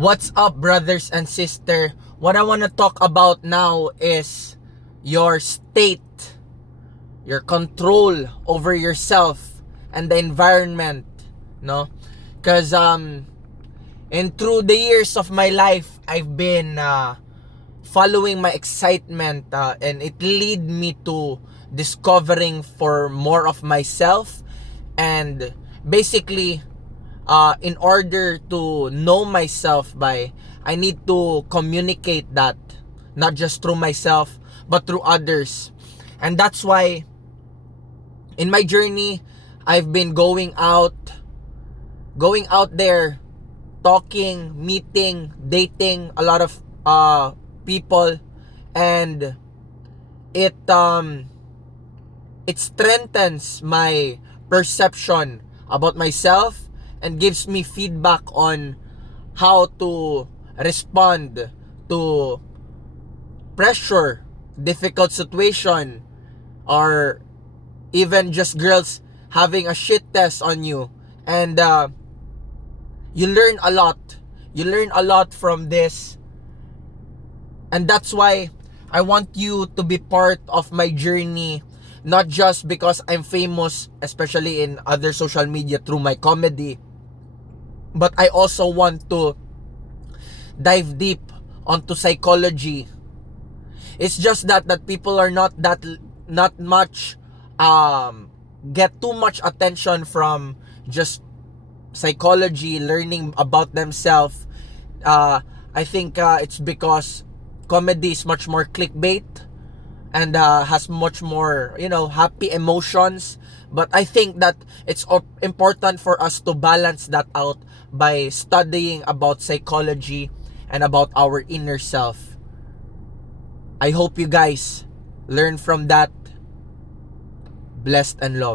What's up, brothers and sister? What I want to talk about now is your state, your control over yourself and the environment, no? Because and through the years of my life, I've been following my excitement, and it lead me to discovering for more of myself. And basically, in order to know myself, I need to communicate that, not just through myself but through others. And that's why in my journey, I've been going out there, talking, meeting, dating a lot of people. And it strengthens my perception about myself and gives me feedback on how to respond to pressure, difficult situation, or even just girls having a shit test on you. And you learn a lot. You learn a lot from this. And that's why I want you to be part of my journey, not just because I'm famous, especially in other social media through my comedy, but I also want to dive deep onto psychology. It's just that people are not much get too much attention from just psychology, learning about themselves. I think it's because comedy is much more clickbait and has much more, happy emotions. But I think that it's important for us to balance that out by studying about psychology and about our inner self. I hope you guys learn from that. Blessed and loved.